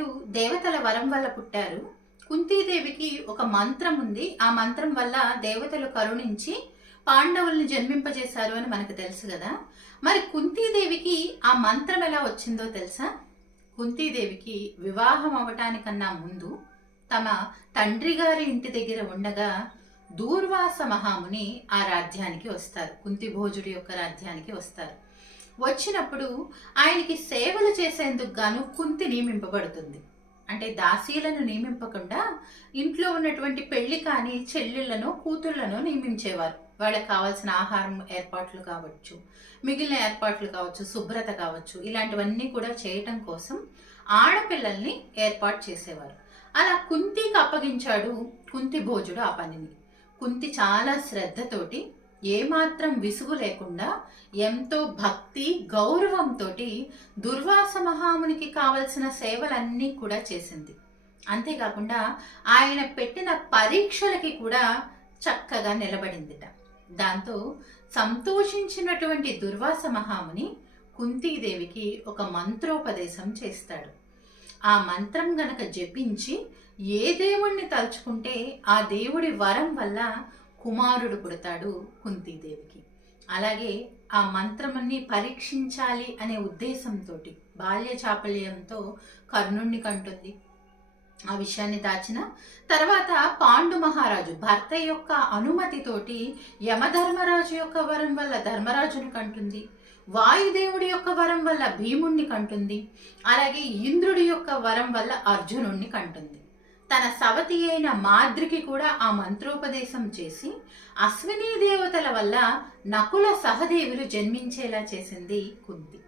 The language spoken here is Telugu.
పాండవులు దేవతల వరం వల్ల పుట్టారు. కుంతీదేవికి ఒక మంత్రం ఉంది. ఆ మంత్రం వల్ల దేవతలు కరుణించి పాండవుల్ని జన్మింపజేశారు అని మనకు తెలుసు కదా. మరి కుంతీదేవికి ఆ మంత్రం ఎలా వచ్చిందో తెలుసా? కుంతీదేవికి వివాహం అవటానికన్నా ముందు తమ తండ్రి గారి ఇంటి దగ్గర ఉండగా దూర్వాస మహాముని ఆ రాజ్యానికి వస్తారు. కుంతి భోజుడి యొక్క రాజ్యానికి వస్తారు. వచ్చినప్పుడు ఆయనకి సేవలు చేసేందుకు గాను కుంతి నియమింపబడుతుంది. అంటే దాసీలను నియమింపకుండా ఇంట్లో ఉన్నటువంటి పెళ్ళి కాని చెల్లెళ్ళను కూతుళ్ళను నియమించేవారు. వాళ్ళకి కావాల్సిన ఆహారం ఏర్పాట్లు కావచ్చు మిగిలిన ఏర్పాట్లు కావచ్చు శుభ్రత కావచ్చు ఇలాంటివన్నీ కూడా చేయటం కోసం ఆడపిల్లల్ని ఏర్పాటు చేసేవారు. అలా కుంతికి అప్పగించాడు కుంతి భోజుడు ఆ పనిని. కుంతి చాలా శ్రద్ధతోటి ఏమాత్రం విసుగు లేకుండా ఎంతో భక్తి గౌరవంతో దుర్వాస మహామునికి కావలసిన సేవలన్నీ కూడా చేసింది. అంతేకాకుండా ఆయన పెట్టిన పరీక్షలకి కూడా చక్కగా నిలబడిందిట. దాంతో సంతోషించినటువంటి దుర్వాస మహాముని కుంతీదేవికి ఒక మంత్రోపదేశం చేస్తాడు. ఆ మంత్రం గనక జపించి ఏ దేవుణ్ణి తలుచుకుంటే ఆ దేవుడి వరం వల్ల కుమారుడు పుడతాడు కుంతీదేవికి. అలాగే ఆ మంత్రముని పరీక్షించాలి అనే ఉద్దేశంతో బాల్య చాపల్యంతో కర్ణుణ్ణి కంటుంది. ఆ విషయాన్ని దాచిన తర్వాత పాండు మహారాజు భర్త యొక్క అనుమతితోటి యమధర్మరాజు యొక్క వరం వల్ల ధర్మరాజుని కంటుంది. వాయుదేవుడి యొక్క వరం వల్ల భీముణ్ణి కంటుంది. అలాగే ఇంద్రుడి యొక్క వరం వల్ల అర్జునుణ్ణి కంటుంది. తన సవతి అయిన మాద్రికి కూడా ఆ మంత్రోపదేశం చేసి అశ్విని దేవతల వల్ల నకుల సహదేవులు జన్మించేలా చేసింది కుంతి.